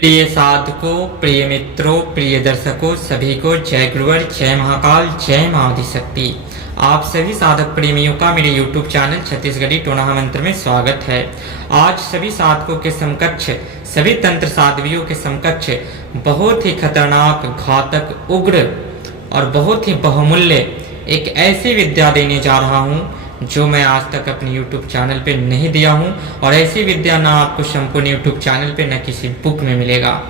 प्रिय साधकों, प्रिय मित्रों, प्रिय दर्शकों, सभी को जय गुरुवर, जय महाकाल, जय मां आदिशक्ति। आप सभी साधक प्रेमियों का मेरे YouTube चैनल छत्तीसगढ़ी टोना मंत्र में स्वागत है। आज सभी साधकों के समकक्ष, सभी तंत्र साध्वियों के समकक्ष बहुत ही खतरनाक, घातक, उग्र और बहुत ही बहुमूल्य एक ऐसी विद्या देने जा रहा हूँ जो मैं आज तक अपने YouTube चैनल पे नहीं दिया हूँ, और ऐसी विद्या ना आपको संपूर्ण YouTube चैनल पे न किसी बुक में मिलेगा।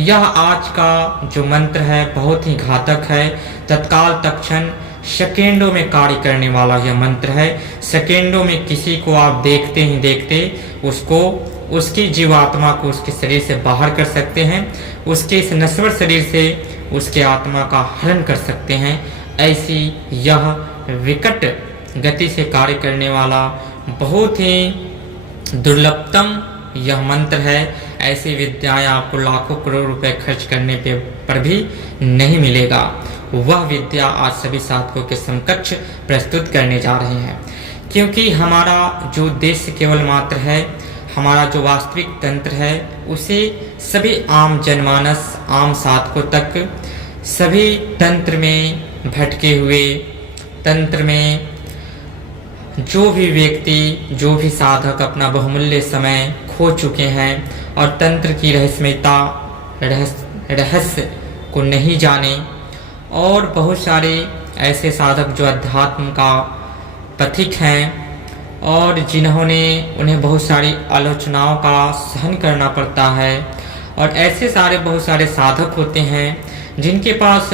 यह आज का जो मंत्र है बहुत ही घातक है, तत्काल तत्क्षण सेकेंडों में कार्य करने वाला यह मंत्र है। सेकेंडों में किसी को आप देखते ही देखते उसको, उसकी जीवात्मा को उसके शरीर से बाहर कर सकते हैं, उसके इस नश्वर शरीर से उसके आत्मा का हरण कर सकते हैं। ऐसी यह विकट गति से कार्य करने वाला बहुत ही दुर्लभतम यह मंत्र है। ऐसी विद्याएं आपको लाखों करोड़ रुपए खर्च करने पर भी नहीं मिलेगा। वह विद्या आज सभी साधकों के समकक्ष प्रस्तुत करने जा रहे हैं, क्योंकि हमारा जो उद्देश्य केवल मात्र है, हमारा जो वास्तविक तंत्र है, उसे सभी आम जनमानस, आम साधकों तक, सभी तंत्र में भटके हुए, तंत्र में जो भी व्यक्ति, जो भी साधक अपना बहुमूल्य समय खो चुके हैं और तंत्र की रहस्यमयता, रहस्य को नहीं जाने, और बहुत सारे ऐसे साधक जो अध्यात्म का पथिक हैं और उन्हें बहुत सारी आलोचनाओं का सहन करना पड़ता है, और ऐसे बहुत सारे साधक होते हैं जिनके पास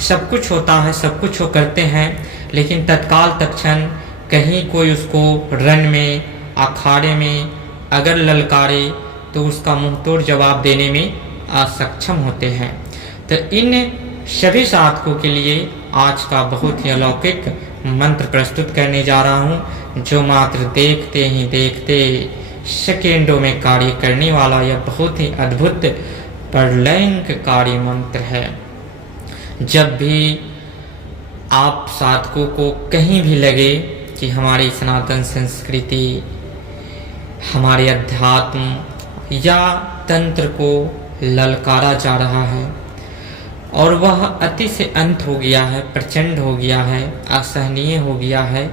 सब कुछ होता है, सब कुछ वो करते हैं, लेकिन तत्काल तत्क्षण कहीं कोई उसको रण में, अखाड़े में अगर ललकारे तो उसका मुंहतोड़ जवाब देने में असक्षम होते हैं। तो इन सभी साधकों के लिए आज का बहुत ही अलौकिक मंत्र प्रस्तुत करने जा रहा हूँ, जो मात्र देखते ही देखते सेकेंडों में कार्य करने वाला यह बहुत ही अद्भुत प्रलयंककारी मंत्र है। जब भी आप साधकों को कहीं भी लगे कि हमारी सनातन संस्कृति, हमारे अध्यात्म या तंत्र को ललकारा जा रहा है और वह अति से अंत हो गया है, प्रचंड हो गया है, असहनीय हो गया है,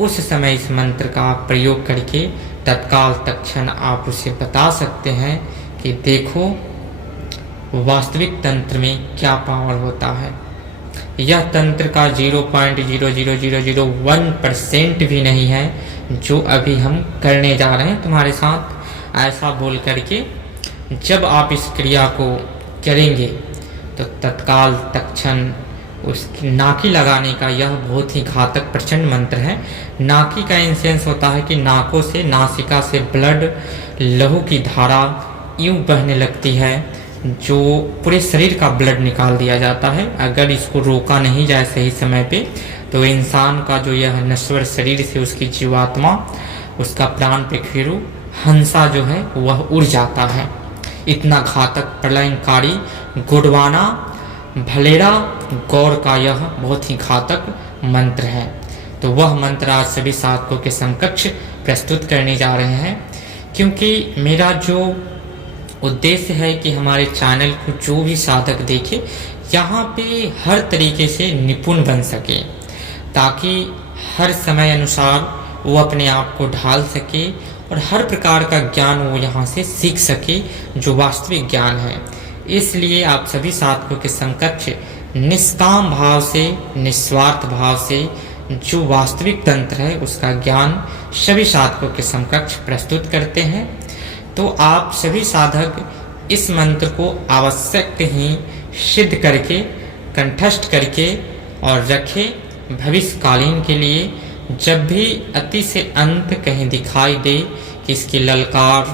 उस समय इस मंत्र का प्रयोग करके तत्काल तत्क्षण आप उसे बता सकते हैं कि देखो वास्तविक तंत्र में क्या पावर होता है। यह तंत्र का 0.00001% भी नहीं है जो अभी हम करने जा रहे हैं तुम्हारे साथ। ऐसा बोल करके जब आप इस क्रिया को करेंगे तो तत्काल तत्क्षण उसकी नाकी लगाने का यह बहुत ही घातक प्रचंड मंत्र है। नाकी का इंसेंस होता है कि नाकों से, नासिका से ब्लड, लहू की धारा यूं बहने लगती है, जो पूरे शरीर का ब्लड निकाल दिया जाता है। अगर इसको रोका नहीं जाए सही समय पे तो इंसान का जो यह नश्वर शरीर से उसकी जीवात्मा, उसका प्राण पेखिरु हंसा जो है वह उड़ जाता है। इतना घातक प्रलयंकारी गोडवाना भलेरा गौर का यह बहुत ही घातक मंत्र है। तो वह मंत्र आज सभी साधकों के समकक्ष प्रस्तुत करने जा रहे हैं, क्योंकि मेरा जो उद्देश्य है कि हमारे चैनल को जो भी साधक देखे यहाँ पे हर तरीके से निपुण बन सके, ताकि हर समय अनुसार वो अपने आप को ढाल सके और हर प्रकार का ज्ञान वो यहाँ से सीख सके जो वास्तविक ज्ञान है। इसलिए आप सभी साधकों के समकक्ष निष्काम भाव से, निस्वार्थ भाव से जो वास्तविक तंत्र है उसका ज्ञान सभी साधकों के समकक्ष प्रस्तुत करते हैं। तो आप सभी साधक इस मंत्र को आवश्यक ही सिद्ध करके, कंठस्थ करके और रखें भविष्यकालीन के लिए। जब भी अति से अंत कहीं दिखाई दे कि इसकी ललकार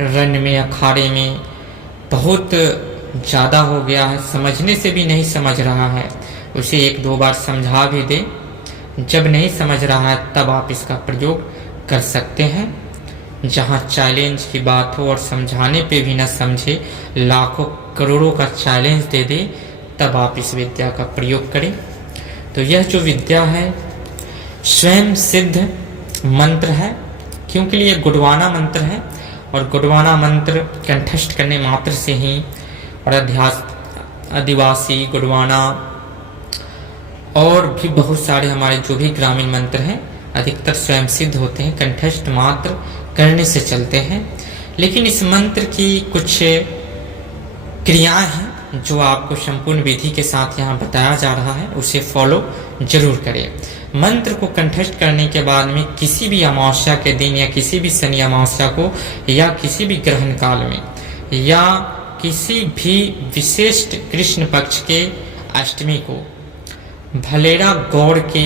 रण में, अखाड़े में बहुत ज़्यादा हो गया है, समझने से भी नहीं समझ रहा है, उसे 1-2 बार समझा भी दे। जब नहीं समझ रहा है तब आप इसका प्रयोग कर सकते हैं। जहाँ चैलेंज की बात हो और समझाने पे भी न समझे, लाखों करोड़ों का चैलेंज दे दे, तब आप इस विद्या का प्रयोग करें। तो यह जो विद्या है स्वयं सिद्ध मंत्र है, क्योंकि ये गुडवाना मंत्र है और गुडवाना मंत्र कंठस्थ करने मात्र से ही और आदिवासी गुडवाना और भी बहुत सारे हमारे जो भी ग्रामीण मंत्र हैं अधिकतर स्वयं सिद्ध होते हैं, कंठस्थ मात्र करने से चलते हैं। लेकिन इस मंत्र की कुछ क्रियाएं हैं जो आपको संपूर्ण विधि के साथ यहाँ बताया जा रहा है, उसे फॉलो जरूर करें। मंत्र को कंठस्थ करने के बाद में किसी भी अमावस्या के दिन या किसी भी शनि अमावस्या को या किसी भी ग्रहण काल में या किसी भी विशिष्ट कृष्ण पक्ष के अष्टमी को भलेरा गौड़ के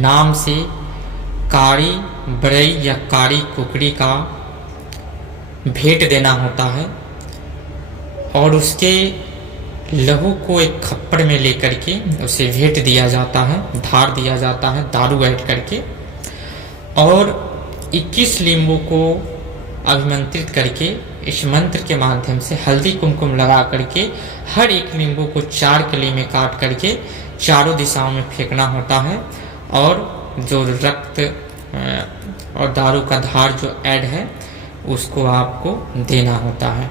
नाम से कारी बरई या कारी कुकड़ी का भेंट देना होता है और उसके लहू को एक खप्पड़ में लेकर के उसे भेंट दिया जाता है, धार दिया जाता है दारू ऐड करके, और 21 लींबू को अभिमंत्रित करके इस मंत्र के माध्यम से हल्दी कुमकुम लगा करके हर एक नींबू को 4 कली में काट करके चारों दिशाओं में फेंकना होता है और जो रक्त और दारू का धार जो ऐड है उसको आपको देना होता है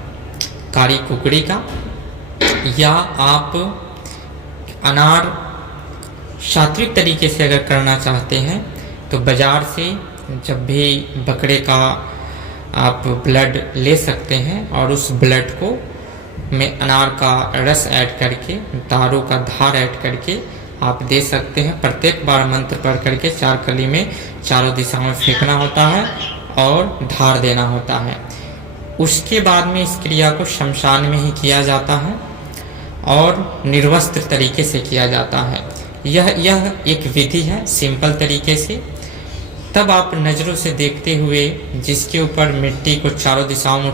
कारी कुकड़ी का। या आप अनार सात्विक तरीके से अगर करना चाहते हैं तो बाजार से जब भी बकरे का आप ब्लड ले सकते हैं और उस ब्लड को में अनार का रस ऐड करके दारू का धार ऐड करके आप दे सकते हैं। प्रत्येक बार मंत्र पढ़ करके 4 कली में चारों दिशाओं में फेंकना होता है और धार देना होता है। उसके बाद में इस क्रिया को शमशान में ही किया जाता है और निर्वस्त्र तरीके से किया जाता है। यह एक विधि है सिंपल तरीके से। तब आप नज़रों से देखते हुए जिसके ऊपर मिट्टी को चारों दिशाओं में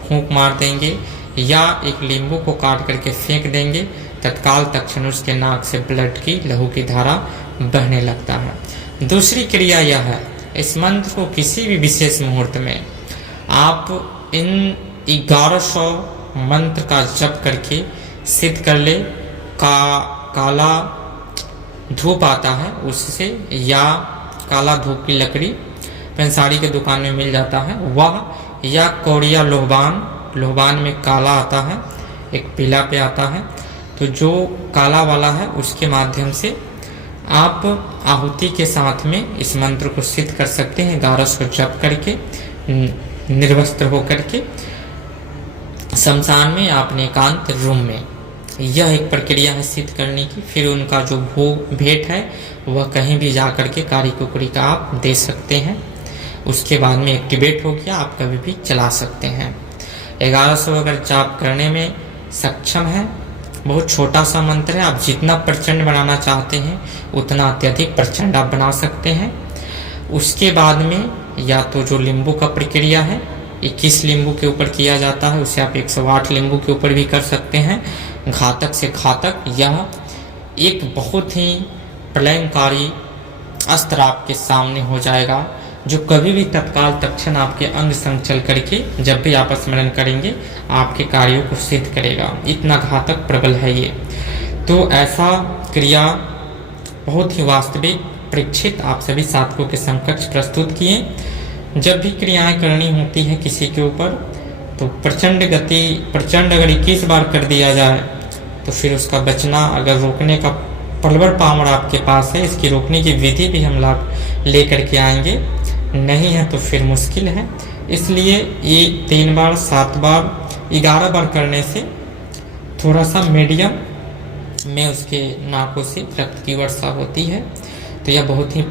फूंक मार देंगे या एक नींबू को काट करके फेंक देंगे, तत्काल तत्क्षण उसके नाक से ब्लड की लहू की धारा बहने लगता है। दूसरी क्रिया यह है, इस मंत्र को किसी भी विशेष मुहूर्त में आप इन 1100 मंत्र का जप करके सिद्ध कर ले। काला धूप आता है उससे, या काला धूप की लकड़ी पंसारी के दुकान में मिल जाता है वह, या कौड़िया लोहबान में काला आता है, एक पीला पे आता है, तो जो काला वाला है उसके माध्यम से आप आहुति के साथ में इस मंत्र को सिद्ध कर सकते हैं 1100 जप करके निर्वस्त्र होकर के शमशान में अपने एकांत रूम में। यह एक प्रक्रिया है सिद्ध करने की। फिर उनका जो भोग भेंट है वह कहीं भी जा कर के कारी कुकड़ी का आप दे सकते हैं। उसके बाद में एक्टिवेट हो गया, आप कभी भी चला सकते हैं। 1100 अगर जाप करने में सक्षम है, बहुत छोटा सा मंत्र है, आप जितना प्रचंड बनाना चाहते हैं उतना अत्यधिक प्रचंड आप बना सकते हैं। उसके बाद में या तो जो नींबू का प्रक्रिया है 21 नींबू के ऊपर किया जाता है, उसे आप 108 नींबू के ऊपर भी कर सकते हैं। घातक से घातक यह एक बहुत ही प्रलयंकारी अस्त्र आपके सामने हो जाएगा, जो कभी भी तत्काल तत्क्षण आपके अंग संग चल करके जब भी आप स्मरण करेंगे आपके कार्यों को सिद्ध करेगा। इतना घातक प्रबल है ये। तो ऐसा क्रिया बहुत ही वास्तविक परीक्षित आप सभी साधकों के समकक्ष प्रस्तुत किए। जब भी क्रियाएं करनी होती है किसी के ऊपर तो प्रचंड अगर 21 बार कर दिया जाए तो फिर उसका बचना, अगर रोकने का पलवर पावर आपके पास है, इसकी रोकने की विधि भी हम लाभ ले करके आएंगे, नहीं है तो फिर मुश्किल है। इसलिए ये 3 बार 7 बार 11 बार करने से थोड़ा सा मीडियम में उसके नाकों से रक्त की वर्षा होती है। तो यह बहुत ही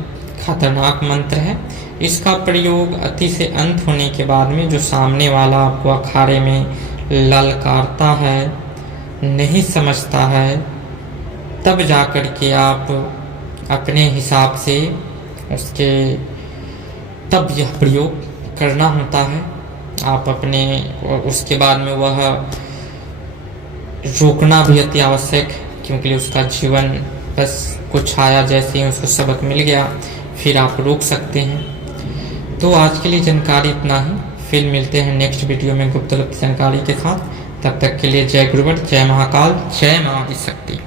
खतरनाक मंत्र है। इसका प्रयोग अति से अंत होने के बाद में जो सामने वाला आपको अखाड़े में ललकारता है, नहीं समझता है, तब जाकर के आप अपने हिसाब से तब यह प्रयोग करना होता है। आप अपने उसके बाद में वह रोकना भी अति आवश्यक, क्योंकि उसका जीवन बस कुछ आया जैसे ही उसको सबक मिल गया फिर आप रोक सकते हैं। तो आज के लिए जानकारी इतना ही। फिर मिलते हैं नेक्स्ट वीडियो में गुप्त जानकारी के साथ। तब तक के लिए जय गुरुवर, जय महाकाल, जय मां आदिशक्ति।